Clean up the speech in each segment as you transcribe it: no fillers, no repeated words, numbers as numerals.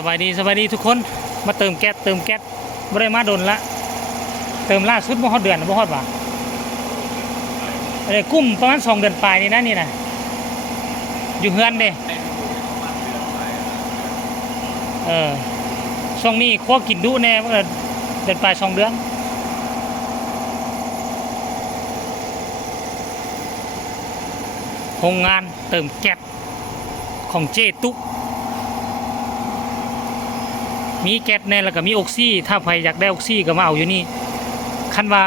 สบายดีทุกคนมาเติมแก๊สบ่ได้มาโดนละเติมล่าสุดบ่ฮอดเดือนบ่ฮอดว่ะอะไรกุ้มประมาณ2 เดือนปลายนี่นะนี่นะอยู่เฮือนเด้ช่วงนี้ครัวกินดุแน่เดือนปลาย2 เดือนโรงงานเติมแก๊สของเจตุกมีแก๊สแน่แล้วก็มีออกซิถ้าใครอยากได้ออกซิก็มาเอาอยู่นี่คันว่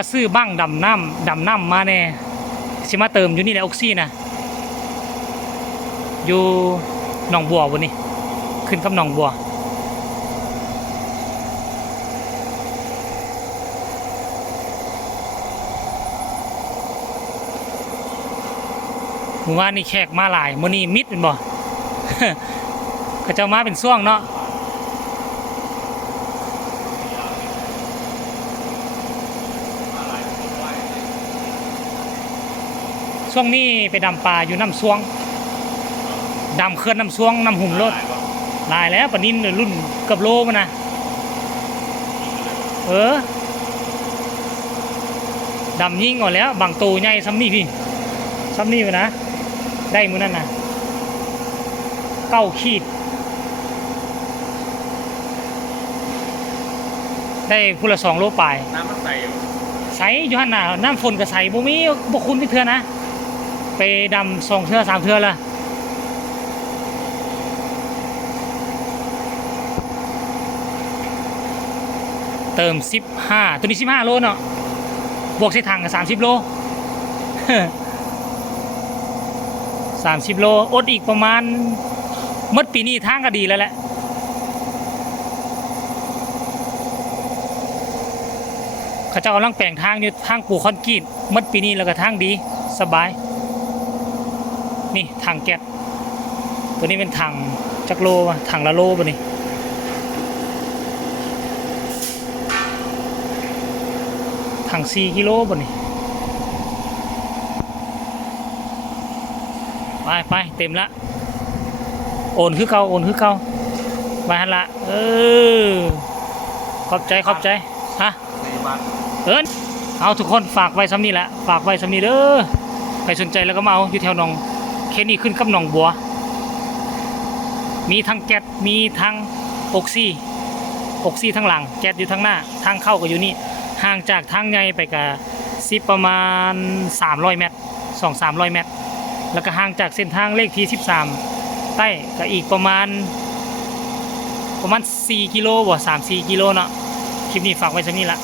าซื้อบ้างดำน้ำมาแน่สิมาเติมอยู่นี่แหละออกซินะอยู่หนองบัววันนี้ขึ้นกับหนองบัวหมู่บ้านนี่แขกมาหลายมื้อนี้มิดเป็นบ่ เขาจะมาเป็นช่วงเนาะช่วงนี้ไปดำปลาอยู่น้ำซวงดำเขื่อนน้ำซวงน้ำหุ่มรถลายแล้วปนินรุ่นกับโลมันนะดำยิ่งก่อนแล้วบางตัวใหญ่ซ้ำนี่พี่ซ้ำนี่ไปนะได้มือนั่นนะ9 ขีดได้พูละ2 โลปลายน้ำมันใสอยู่หันหน้าน้ำฝนก็ใสบ่มีบ่คุ้นที่เทื่อนะไปดำ2 เทื่อ 3 เทื่อละเติม15ตัวนี้15 โลเนาะบวกใส่ถังก็30 โล 30 โลอดอีกประมาณหมดปีนี้ทางก็ดีแล้วแหละเขาเจ้ากำลังแปลงทางอยู่ทางปูคอนกรีตหมดปีนี้แล้วก็ทางดีสบายนี่ถังแก๊สตัวนี้เป็นถังจักโลวะถังละโลป่ะนี่ถัง4 กิโลป่ะนี่ไปเต็มละโอนคือเก่ามาหันละขอบใจฮะเอาทุกคนฝากไว้ซ้ำนี่แหละฝากไว้ซ้ำนี่เด้อใครสนใจแล้วก็มาเอาอยู่แถวหนองแค่นี้ขึ้นกับหนองบัวมีทั้งแก๊สมีทั้งออกซิทั้งหลังแก๊สอยู่ทั้งหน้าทางเข้าก็อยู่นี่ห่างจากทางใหญ่ไปกับประมาณ300 เมตร 200-300 เมตรแล้วก็ห่างจากเส้นทางเลขที่13ใต้ก็อีกประมาณ4 กิโลบ่3-4 กิโลเนาะคลิปนี้ฝากไว้ซ้ำนี่ละ